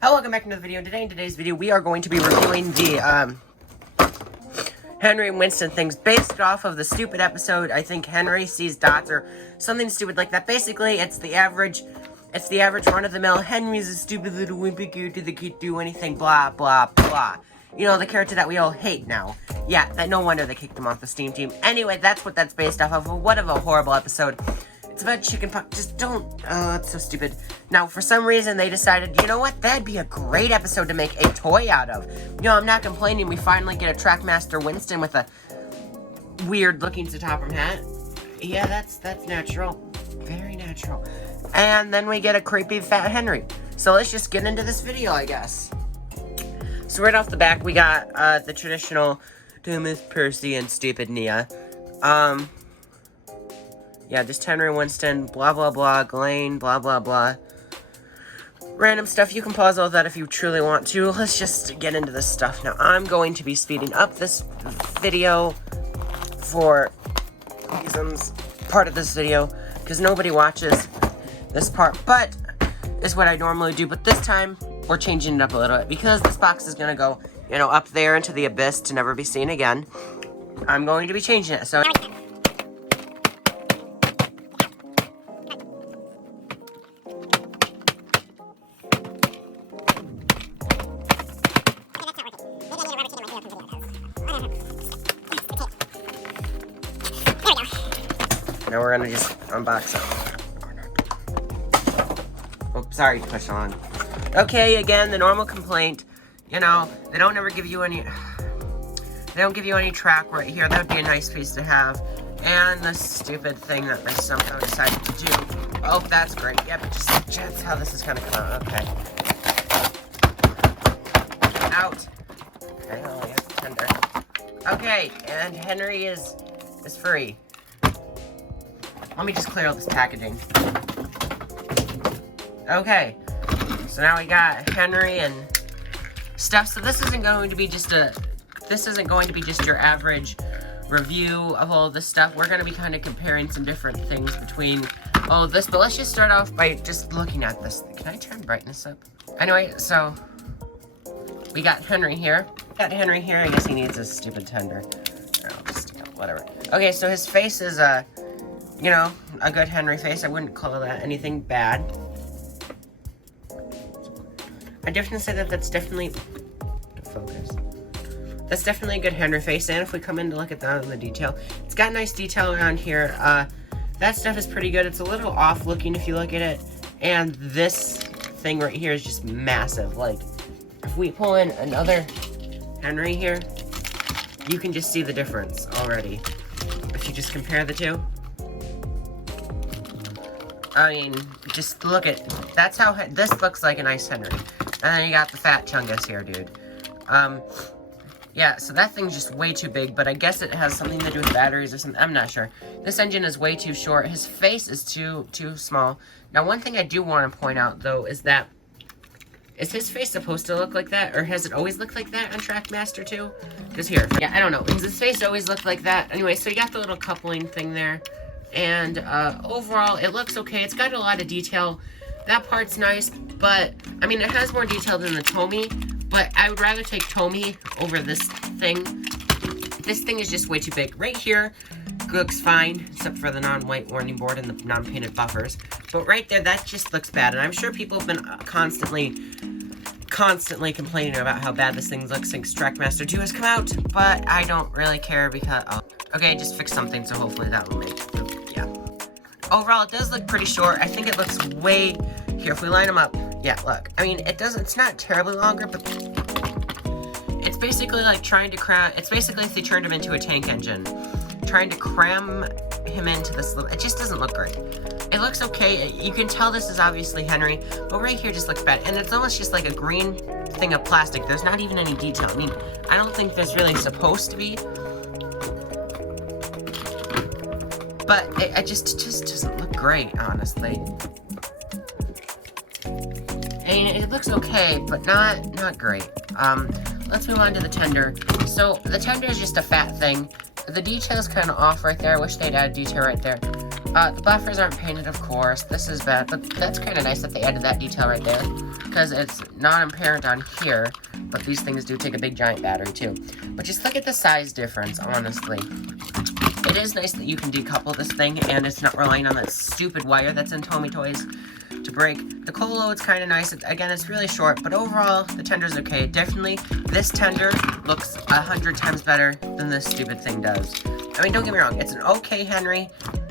Hello, welcome back to another video. Today, in today's video, we are going to be reviewing the, Henry and Winston things based off of the stupid episode. I think Henry sees dots or something stupid like that. Basically, it's the average run-of-the-mill. Henry's a stupid little wimpy character that can't do anything, blah, blah, blah. You know, the character that we all hate now. Yeah, that no wonder they kicked him off the Steam team. Anyway, that's what that's based off of. What of a horrible episode. It's about chickenpox. Just don't. Oh, it's so stupid. Now, for some reason, they decided, you know what? That'd be a great episode to make a toy out of. You know, I'm not complaining. We finally get a Trackmaster Winston with a weird-looking Satoprum hat. Yeah, that's natural. Very natural. And then we get a creepy Fat Henry. So let's just get into this video, I guess. So right off the back, we got the traditional Thomas, Percy, and stupid Nia. Yeah, just Henry, Winston, blah, blah, blah, Ghislaine, blah, blah, blah. Random stuff. You can pause all that if you truly want to. Let's just get into this stuff. Now, I'm going to be speeding up this video for reasons, part of this video, because nobody watches this part, but it's what I normally do. But this time, we're changing it up a little bit, because this box is going to go, you know, up there into the abyss to never be seen again. I'm going to be changing it, so... Now we're gonna just unbox it. Oh, sorry, push on. Okay, again, the normal complaint. You know, they don't ever give you any. They don't give you any track right here. That would be a nice piece to have. And the stupid thing that they somehow decided to do. Oh, that's great. Yep, just how this is gonna come out. Okay. Out. Okay, oh yeah, tender. Okay, and Henry is free. Let me just clear all this packaging. Okay, so now we got Henry and stuff. So this isn't going to be just your average review of all this stuff. We're going to be kind of comparing some different things between all of this. But let's just start off by just looking at this. Can I turn brightness up? Anyway, so we got Henry here. I guess he needs a stupid tender. Whatever. Okay, so his face is you know, a good Henry face. I wouldn't call that anything bad. I definitely say that that's definitely... Focus. That's definitely a good Henry face. And if we come in to look at that in the detail, it's got nice detail around here. That stuff is pretty good. It's a little off looking if you look at it. And this thing right here is just massive. Like, if we pull in another Henry here, you can just see the difference already. If you just compare the two. I mean, just look at, that's how, this looks like a nice Henry. And then you got the fat chungus here, dude. Yeah, so that thing's just way too big, but I guess it has something to do with batteries or something, I'm not sure. This engine is way too short, his face is too small. Now, one thing I do want to point out, though, is that, is his face supposed to look like that, or has it always looked like that on Trackmaster, too? Because here, yeah, I don't know, does his face always look like that? Anyway, so you got the little coupling thing there. And overall, it looks okay. It's got a lot of detail. That part's nice, but, I mean, it has more detail than the Tomy, but I would rather take Tomy over this thing. This thing is just way too big. Right here, looks fine, except for the non-white warning board and the non-painted buffers. But right there, that just looks bad, and I'm sure people have been constantly complaining about how bad this thing looks since Trackmaster 2 has come out, but I don't really care because, okay, I just fixed something, so hopefully that will make it. Overall, it does look pretty short. I think it looks way... Here, if we line them up... Yeah, look. I mean, it's not terribly longer, but... It's basically like trying to cram... It's basically if they turned him into a tank engine. Trying to cram him into this little... It just doesn't look great. It looks okay. You can tell this is obviously Henry, but right here just looks bad. And it's almost just like a green thing of plastic. There's not even any detail. I mean, I don't think there's really supposed to be... But it just doesn't look great, honestly. I mean, it looks okay, but not great. Let's move on to the tender. So, the tender is just a fat thing. The detail's kind of off right there. I wish they'd add detail right there. The buffers aren't painted, of course. This is bad, but that's kind of nice that they added that detail right there. because it's not apparent on here, but these things do take a big giant battery too. But just look at the size difference, honestly. It is nice that you can decouple this thing, and it's not relying on that stupid wire that's in Tommy Toys to break. The coal load's kind of nice. Again, it's really short, but overall, the tender's okay. Definitely, this tender looks 100 times better than this stupid thing does. I mean, don't get me wrong, it's an okay Henry,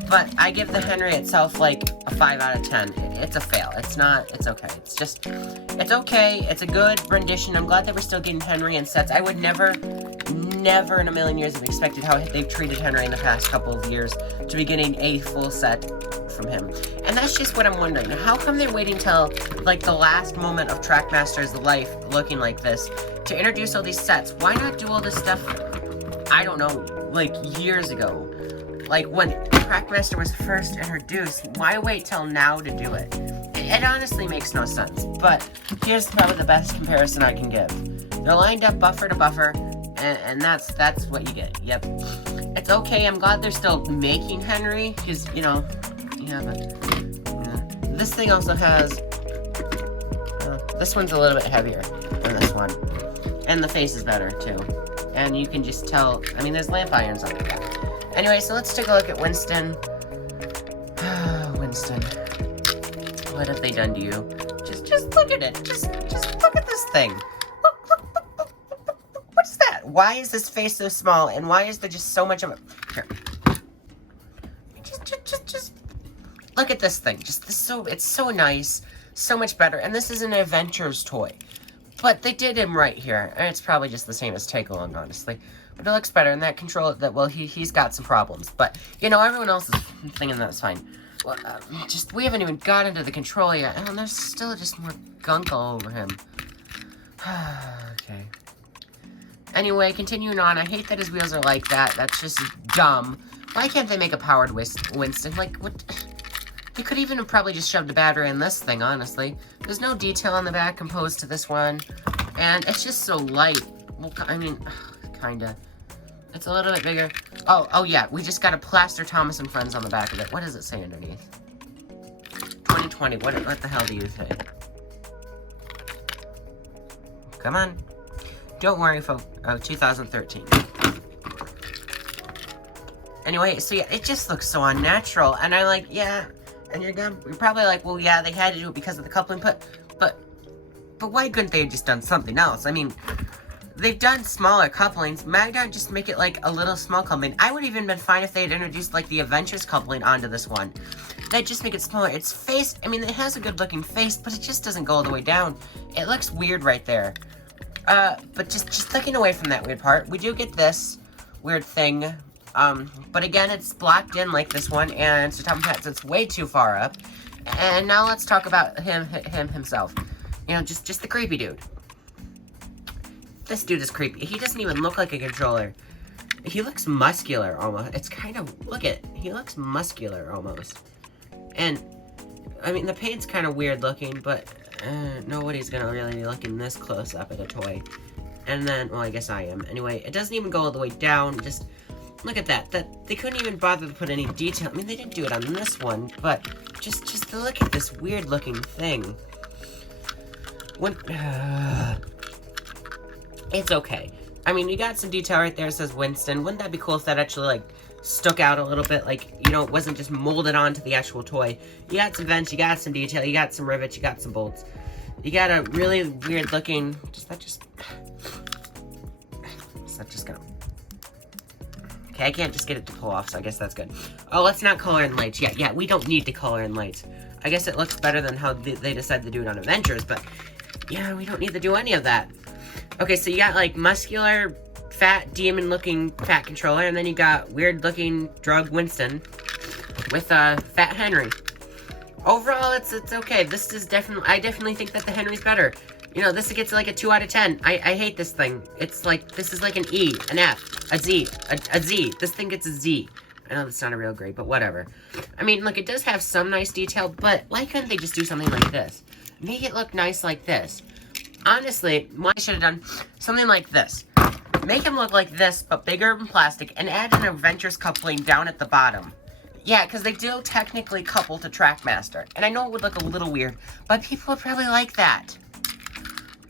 but I give the Henry itself, like, a 5 out of 10. It's a fail. It's not, it's okay. It's just, it's okay. It's a good rendition. I'm glad that we're still getting Henry in sets. I would never in a million years have expected how they've treated Henry in the past couple of years to be getting a full set from him. And that's just what I'm wondering. How come they're waiting till, like, the last moment of Trackmaster's life looking like this to introduce all these sets? Why not do all this stuff, I don't know, like, years ago? Like, when Trackmaster was first introduced, why wait till now to do it? It honestly makes no sense, but here's probably the best comparison I can give. They're lined up buffer to buffer, and that's what you get. Yep. It's okay, I'm glad they're still making Henry, because, you know, yeah, but, yeah. This thing also has, this one's a little bit heavier than this one, and the face is better, too. And you can just tell, I mean, there's lamp irons on it. Anyway, so let's take a look at Winston. Winston. What have they done to you? Just look at it. Just look at this thing. Look. What's that? Why is this face so small? And why is there just so much of it? Here. Just look at this thing. It's so nice. So much better. And this is an Adventures toy. But they did him right here. And it's probably just the same as Take-Along, honestly. But it looks better, and that control, well, he's got some problems. But, you know, everyone else is thinking that's fine. Well, we haven't even got into the control yet, and there's still just more gunk all over him. Okay. Anyway, continuing on, I hate that his wheels are like that. That's just dumb. Why can't they make a powered Winston? Like, what? They could even have probably just shoved a battery in this thing, honestly. There's no detail on the back composed to this one, and it's just so light. Well, I mean, kinda. It's a little bit bigger. Oh yeah, we just got a Plaster Thomas and Friends on the back of it. What does it say underneath? 2020, what the hell do you say? Come on. Don't worry, folks. Oh, 2013. Anyway, so yeah, it just looks so unnatural, and I'm like, yeah, and you're probably like, well, yeah, they had to do it because of the coupling, but why couldn't they have just done something else? I mean, they've done smaller couplings. Why not just make it like a little small coupling? I would have even been fine if they had introduced like the Adventures coupling onto this one. They'd just make it smaller. Its face, I mean, it has a good looking face, but it just doesn't go all the way down. It looks weird right there. But just looking away from that weird part, we do get this weird thing. But again, it's blocked in like this one, and to top of that, it's way too far up. And now let's talk about him himself. You know, just the creepy dude. This dude is creepy. He doesn't even look like a controller. He looks muscular, almost. It's kind of, look it. He looks muscular, almost. And, I mean, the paint's kind of weird looking, but nobody's gonna really be looking this close up at a toy. And then, well, I guess I am. Anyway, it doesn't even go all the way down. Just, look at that. They couldn't even bother to put any detail. I mean, they didn't do it on this one, but just to look at this weird looking thing. It's okay. I mean, you got some detail right there. It says Winston. Wouldn't that be cool if that actually, like, stuck out a little bit? Like, you know, it wasn't just molded onto the actual toy. You got some vents, you got some detail, you got some rivets, you got some bolts. You got a really weird looking... Is that just gonna... Okay, I can't just get it to pull off, so I guess that's good. Oh, let's not color in lights. Yeah, we don't need to color in lights. I guess it looks better than how they decided to do it on Adventures, but... Yeah, we don't need to do any of that. Okay, so you got, like, muscular, fat, demon-looking fat controller, and then you got weird-looking drug Winston with, fat Henry. Overall, it's okay. This is I definitely think that the Henry's better. You know, this gets, like, a 2 out of 10. I hate this thing. It's, like, this is, like, an E, an F, a Z, a Z. This thing gets a Z. I know that's not a real grade, but whatever. I mean, look, it does have some nice detail, but why couldn't they just do something like this? Make it look nice like this. Honestly, I should have done something like this. Make him look like this, but bigger in plastic, and add an Adventures coupling down at the bottom. Yeah, because they do technically couple to Trackmaster. And I know it would look a little weird, but people would probably like that.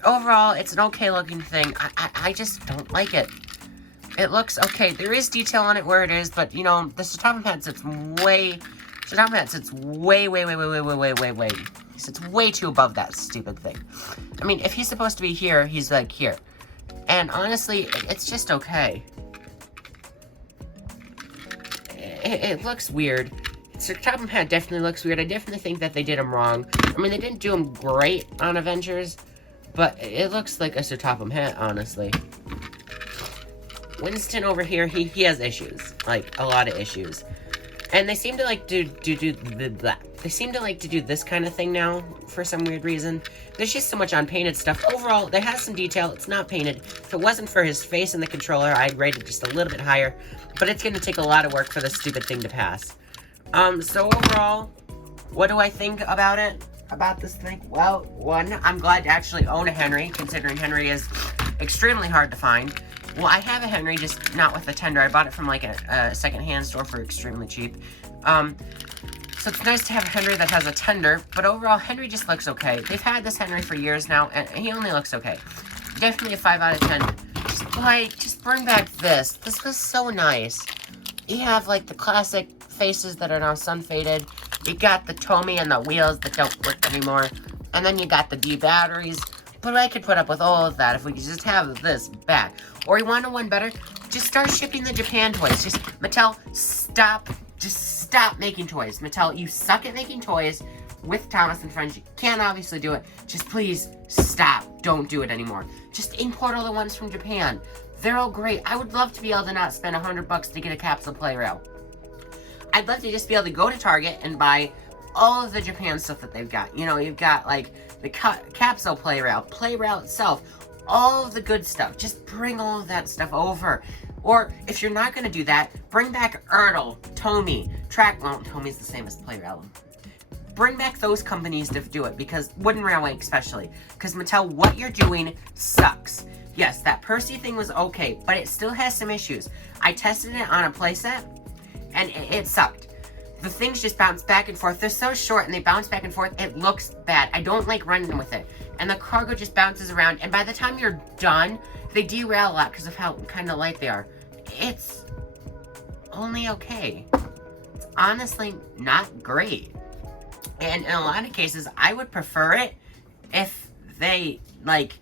overall, it's an okay looking thing. I just don't like it. It looks okay. There is detail on it where it is, but, you know, the Satapa pad sits way... Satapa pad sits way. He sits way too above that stupid thing. I mean, if he's supposed to be here, he's, like, here. And, honestly, it's just okay. It looks weird. Satapa pad definitely looks weird. I definitely think that they did him wrong. I mean, they didn't do him great on Avengers, but it looks like a Satapa hat, honestly. Winston over here, he has issues. Like, a lot of issues. And they seem to like to they seem to like to do this kind of thing now, for some weird reason. There's just so much unpainted stuff. Overall, they have some detail. It's not painted. If it wasn't for his face and the controller, I'd rate it just a little bit higher. But it's gonna take a lot of work for this stupid thing to pass. So overall, what do I think about it? About this thing? Well, one, I'm glad to actually own a Henry, considering Henry is extremely hard to find. Well, I have a Henry, just not with a tender. I bought it from, like, a second-hand store for extremely cheap. So it's nice to have a Henry that has a tender, but overall, Henry just looks okay. They've had this Henry for years now, and he only looks okay. Definitely a 5 out of 10. Just bring back this. This was so nice. You have, like, the classic faces that are now sun-faded. You got the Tommy and the wheels that don't work anymore. And then you got the D batteries. But I could put up with all of that if we could just have this back. Or you want to know one better? Just start shipping the Japan toys. Just, Mattel, stop. Just stop making toys. Mattel, you suck at making toys with Thomas and Friends. You can't obviously do it. Just please stop. Don't do it anymore. Just import all the ones from Japan. They're all great. I would love to be able to not spend $100 to get a capsule play rail. I'd love to just be able to go to Target and buy all of the Japan stuff that they've got. You know, you've got, like, the capsule play rail itself, all of the good stuff. Just bring all of that stuff over. Or, if you're not going to do that, bring back Ertl, Tomy, well, Tomy's the same as play rail. Bring back those companies to do it, because Wooden Railway especially. Because Mattel, what you're doing sucks. Yes, that Percy thing was okay, but it still has some issues. I tested it on a playset, and it sucked. The things just bounce back and forth. They're so short and they bounce back and forth. It looks bad. I don't like running with it. And the cargo just bounces around. And by the time you're done, they derail a lot because of how kind of light they are. It's only okay. It's honestly not great. And in a lot of cases, I would prefer it if they, like,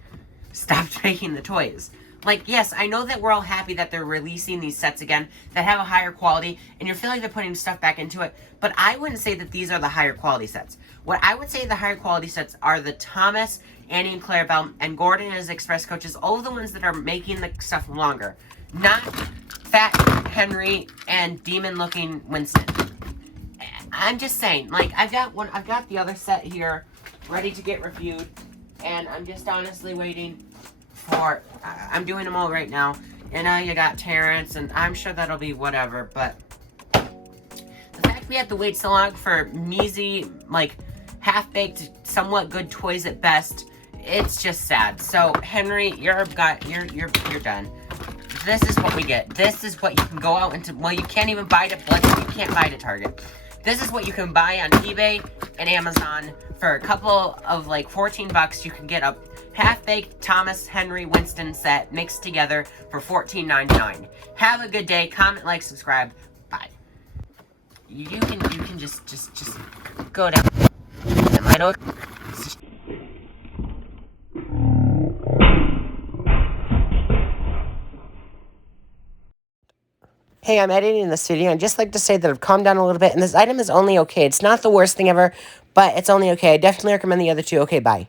stopped making the toys. Like, yes, I know that we're all happy that they're releasing these sets again that have a higher quality, and you feel like they're putting stuff back into it, but I wouldn't say that these are the higher quality sets. What I would say the higher quality sets are the Thomas, Annie and Clarabelle, and Gordon and his Express Coaches, all of the ones that are making the stuff longer. Not Fat Henry and demon-looking Winston. I'm just saying, like, I've got the other set here ready to get reviewed, and I'm just honestly waiting for, I'm doing them all right now, and you got Terrence, and I'm sure that'll be whatever, but the fact we have to wait so long for measly, like, half-baked, somewhat good toys at best, it's just sad. So, Henry, you're done. This is what we get. This is what you can go out into, well, you can't even buy it at Blood, you can't buy it at Target. This is what you can buy on eBay and Amazon for a couple of, like, $14. You can get a half-baked Thomas Henry Winston set mixed together for $14.99. Have a good day. Comment, like, subscribe. Bye. You can just go down. I don't. Hey, I'm editing this video, and I'd just like to say that I've calmed down a little bit, and this item is only okay. It's not the worst thing ever, but it's only okay. I definitely recommend the other two. Okay, bye.